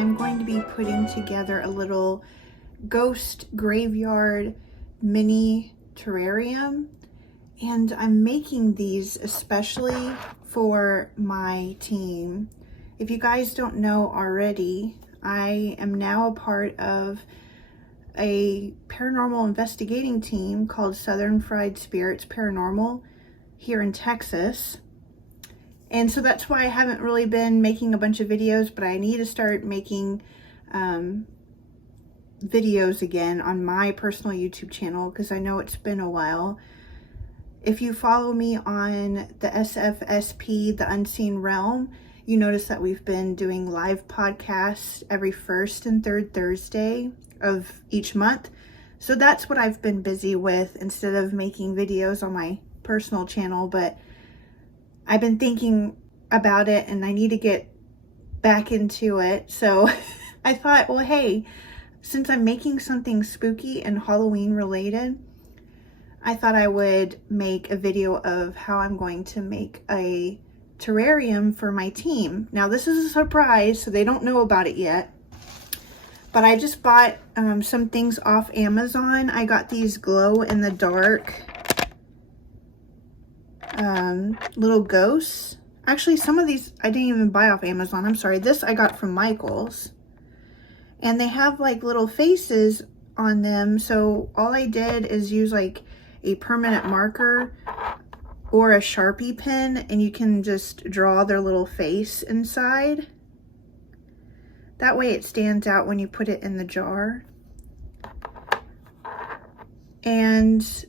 I'm going to be putting together a little ghost graveyard mini terrarium, and I'm making these especially for my team. If you guys don't know already, I am now a part of a paranormal investigating team called Southern Fried Spirits Paranormal here in Texas. And so that's why I haven't really been making a bunch of videos, but I need to start making videos again on my personal YouTube channel because I know it's been a while. If you follow me on the SFSP, the Unseen Realm, you notice that we've been doing live podcasts every first and third Thursday of each month. So that's what I've been busy with instead of making videos on my personal channel, but I've been thinking about it and I need to get back into it. So I thought, well, hey, since I'm making something spooky and Halloween related, I thought I would make a video of how I'm going to make a terrarium for my team. Now this is a surprise, so they don't know about it yet. But I just bought some things off Amazon. I got these glow in the dark little ghosts. Actually, some of these I didn't even buy off Amazon. I'm sorry. This I got from Michael's. And they have like little faces on them. So all I did is use like a permanent marker or a Sharpie pen, and you can just draw their little face inside. That way it stands out when you put it in the jar. And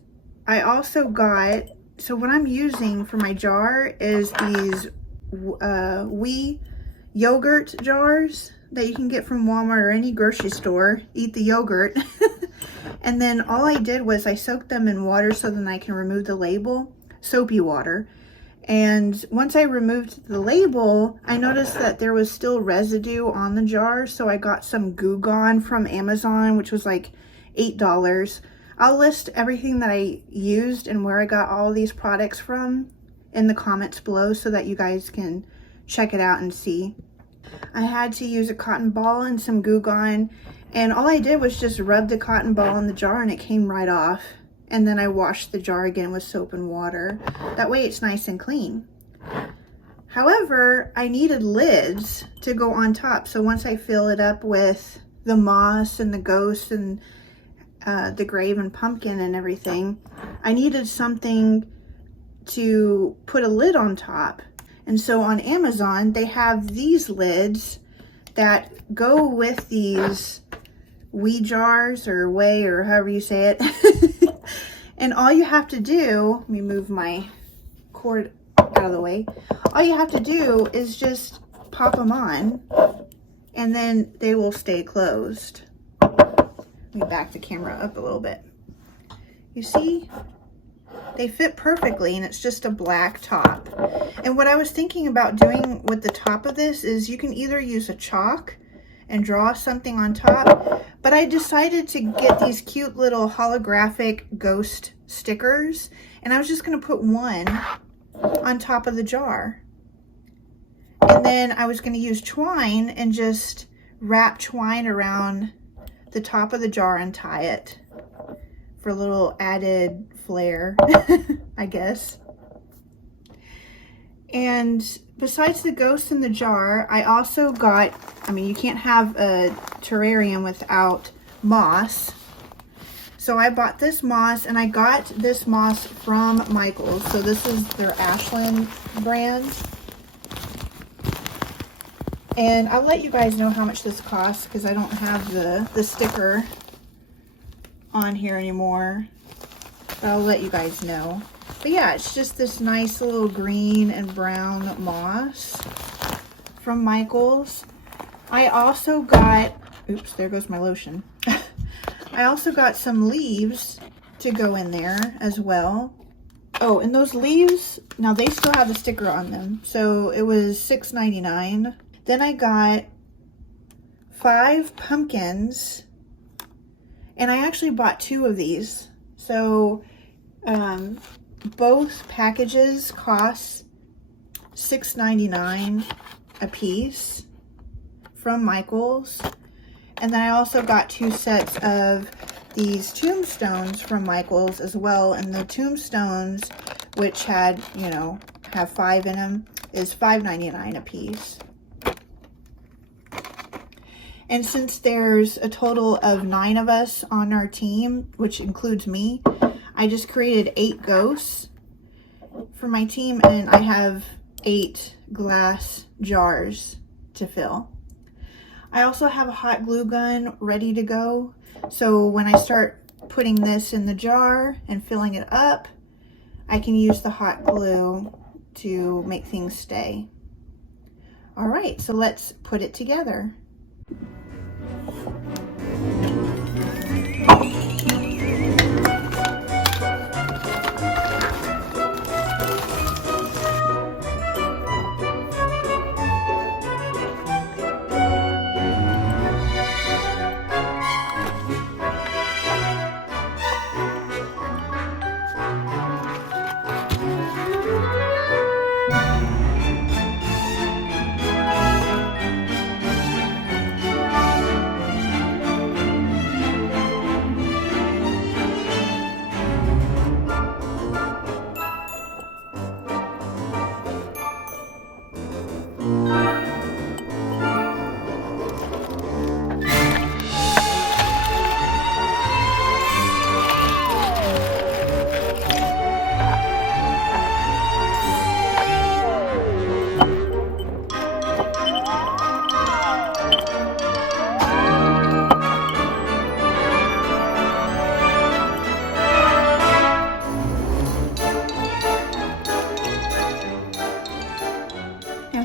I also got, so what I'm using for my jar is these wee yogurt jars that you can get from Walmart or any grocery store. Eat the yogurt. And then all I did was I soaked them in water so then I can remove the label, soapy water. And once I removed the label, I noticed that there was still residue on the jar. So I got some Goo Gone from Amazon, which was like $8. I'll list everything that I used and where I got all these products from in the comments below so that you guys can check it out and see. I had to use a cotton ball and some Goo Gone, and all I did was just rub the cotton ball in the jar and it came right off. And then I washed the jar again with soap and water. That way it's nice and clean. However, I needed lids to go on top. So once I fill it up with the moss and the ghost and the grave and pumpkin and everything, I needed something to put a lid on top. And so on Amazon, they have these lids that go with these wee jars or way or however you say it. And all you have to do, let me move my cord out of the way. All you have to do is just pop them on and then they will stay closed. Let me back the camera up a little bit. You see? They fit perfectly and it's just a black top. And what I was thinking about doing with the top of this is you can either use a chalk and draw something on top, but I decided to get these cute little holographic ghost stickers, and I was just going to put one on top of the jar. And then I was going to use twine and just wrap twine around the top of the jar and tie it for a little added flair, I guess. And besides the ghost in the jar, I also got, I mean, you can't have a terrarium without moss. So I bought this moss, and I got this moss from Michael's. So this is their Ashland brand. And I'll let you guys know how much this costs because I don't have the sticker on here anymore. But I'll let you guys know. But yeah, it's just this nice little green and brown moss from Michael's. I also got, oops, there goes my lotion. I also got some leaves to go in there as well. Oh, and those leaves, now they still have the sticker on them. So it was $6.99. Then I got 5 pumpkins. And I actually bought 2 of these. So both packages cost $6.99 a piece from Michael's. And then I also got 2 sets of these tombstones from Michael's as well. And the tombstones, which had, you know, have 5 in them, is $5.99 a piece. And since there's a total of 9 of us on our team, which includes me, I just created 8 ghosts for my team, and I have 8 glass jars to fill. I also have a hot glue gun ready to go, so when I start putting this in the jar and filling it up, I can use the hot glue to make things stay. All right, so let's put it together.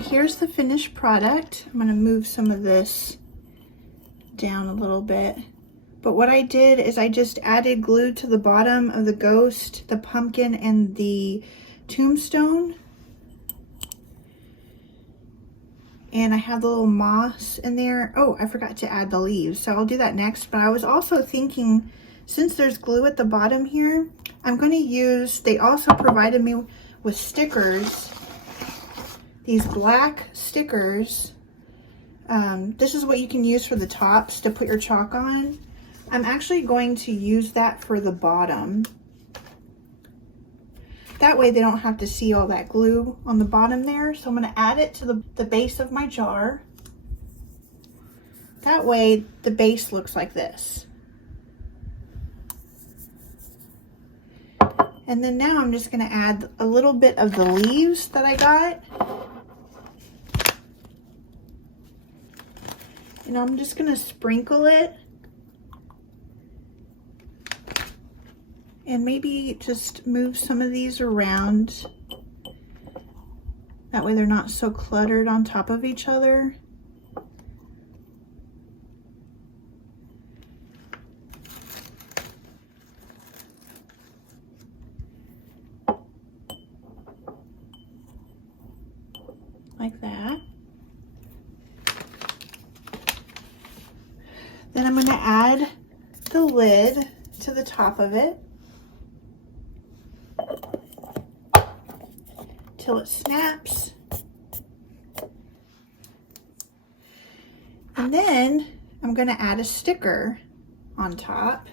Here's the finished product. I'm going to move some of this down a little bit. But what I did is I just added glue to the bottom of the ghost, the pumpkin, and the tombstone. And I have the little moss in there. Oh, I forgot to add the leaves, so I'll do that next. But I was also thinking, since there's glue at the bottom here, I'm going to use, they also provided me with stickers. These black stickers. This is what you can use for the tops to put your chalk on. I'm actually going to use that for the bottom. That way they don't have to see all that glue on the bottom there. So I'm going to add it to the base of my jar. That way the base looks like this. And then now I'm just going to add a little bit of the leaves that I got. And I'm just going to sprinkle it. And maybe just move some of these around. That way they're not so cluttered on top of each other. Like that. Then I'm going to add the lid to the top of it till it snaps. And then I'm going to add a sticker on top.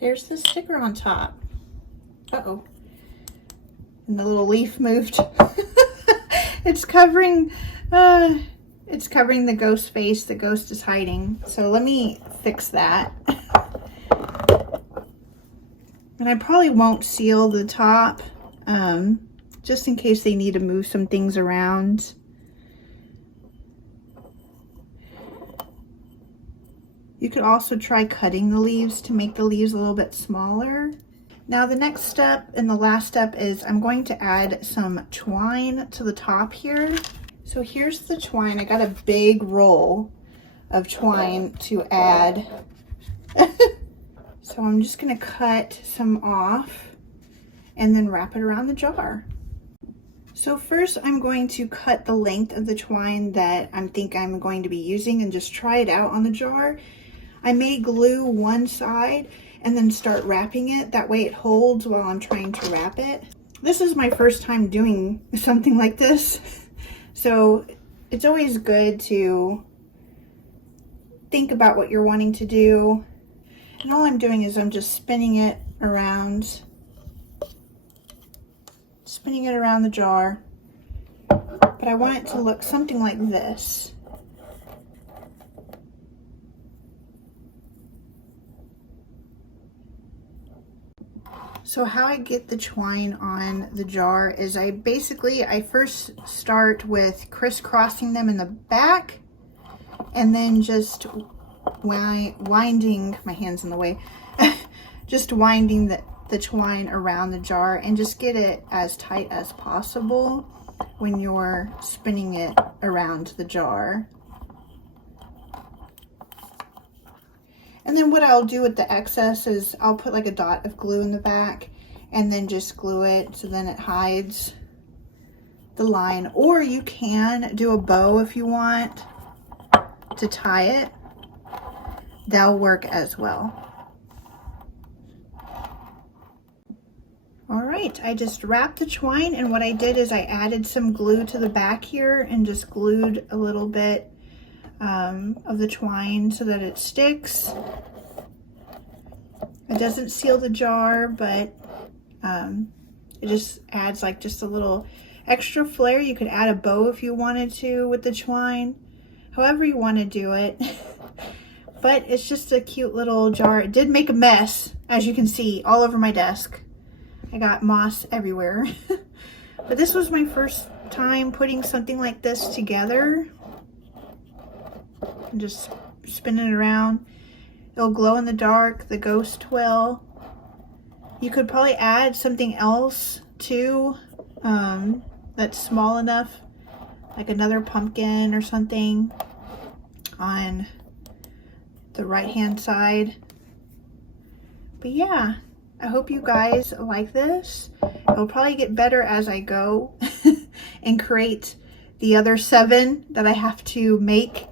There's the sticker on top. Uh-oh. And the little leaf moved. It's covering the ghost face. The ghost is hiding. So let me fix that. And I probably won't seal the top, just in case they need to move some things around. You could also try cutting the leaves to make the leaves a little bit smaller. Now the next step and the last step is I'm going to add some twine to the top here. So here's the twine. I got a big roll of twine to add. So I'm just going to cut some off and then wrap it around the jar. So first I'm going to cut the length of the twine that I think I'm going to be using and just try it out on the jar. I may glue one side and then start wrapping it. That way it holds while I'm trying to wrap it. This is my first time doing something like this, so it's always good to think about what you're wanting to do. And all I'm doing is I'm just spinning it around the jar, but I want it to look something like this. So how I get the twine on the jar is I first start with crisscrossing them in the back, and then just winding, my hand's in the way, just winding the twine around the jar, and just get it as tight as possible when you're spinning it around the jar. And then what I'll do with the excess is I'll put like a dot of glue in the back and then just glue it so then it hides the line. Or you can do a bow if you want to tie it. That'll work as well. All right, I just wrapped the twine, and what I did is I added some glue to the back here and just glued a little bit of the twine so that it sticks. It doesn't seal the jar, but it just adds like just a little extra flair. You could add a bow if you wanted to with the twine, however you want to do it. But it's just a cute little jar. It did make a mess, as you can see, all over my desk. I got moss everywhere. But this was my first time putting something like this together. And just spinning it around. It'll glow in the dark, the ghost will. You could probably add something else too, that's small enough, like another pumpkin or something on the right hand side. But yeah, I hope you guys like this. It'll probably get better as I go and create the other 7 that I have to make.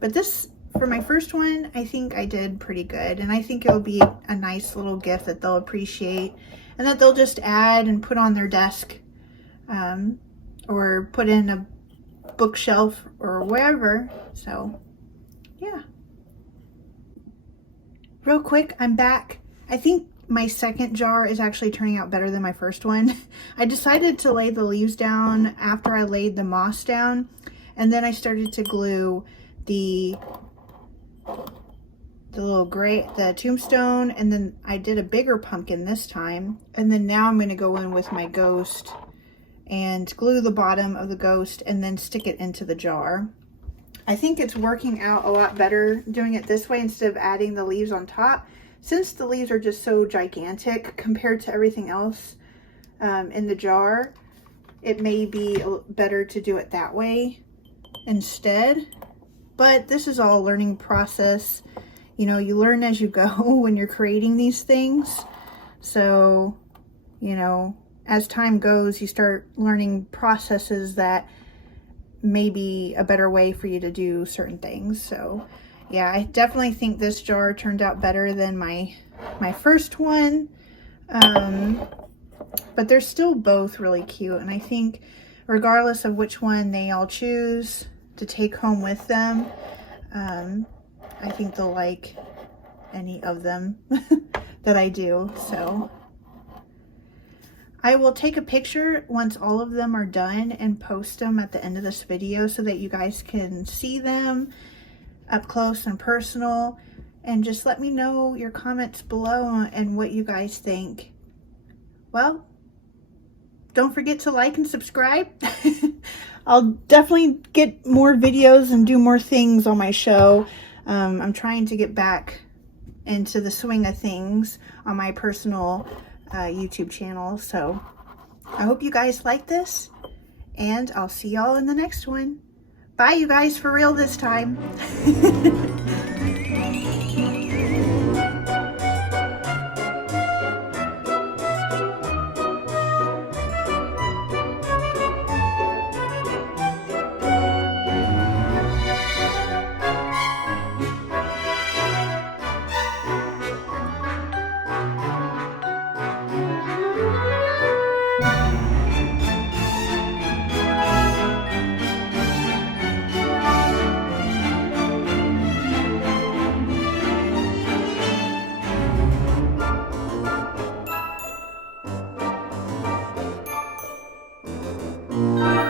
But this, for my first one, I think I did pretty good, and I think it'll be a nice little gift that they'll appreciate and that they'll just add and put on their desk, or put in a bookshelf or wherever. So yeah, real quick, I'm back. I think my second jar is actually turning out better than my first one. I decided to lay the leaves down after I laid the moss down, and then I started to glue the little gray, the tombstone, and then I did a bigger pumpkin this time. And then now I'm going to go in with my ghost and glue the bottom of the ghost and then stick it into the jar. I think it's working out a lot better doing it this way instead of adding the leaves on top, since the leaves are just so gigantic compared to everything else in the jar. It may be better to do it that way instead. But this is all a learning process. You know, you learn as you go when you're creating these things. So, you know, as time goes, you start learning processes that may be a better way for you to do certain things. So yeah, I definitely think this jar turned out better than my first one. But they're still both really cute. And I think regardless of which one they all choose to take home with them, I think they'll like any of them that I do. So I will take a picture once all of them are done and post them at the end of this video so that you guys can see them up close and personal. And just let me know your comments below and what you guys think. Well, don't forget to like and subscribe. I'll definitely get more videos and do more things on my show. I'm trying to get back into the swing of things on my personal YouTube channel. So I hope you guys like this, and I'll see y'all in the next one. Bye, you guys, for real this time. Bye.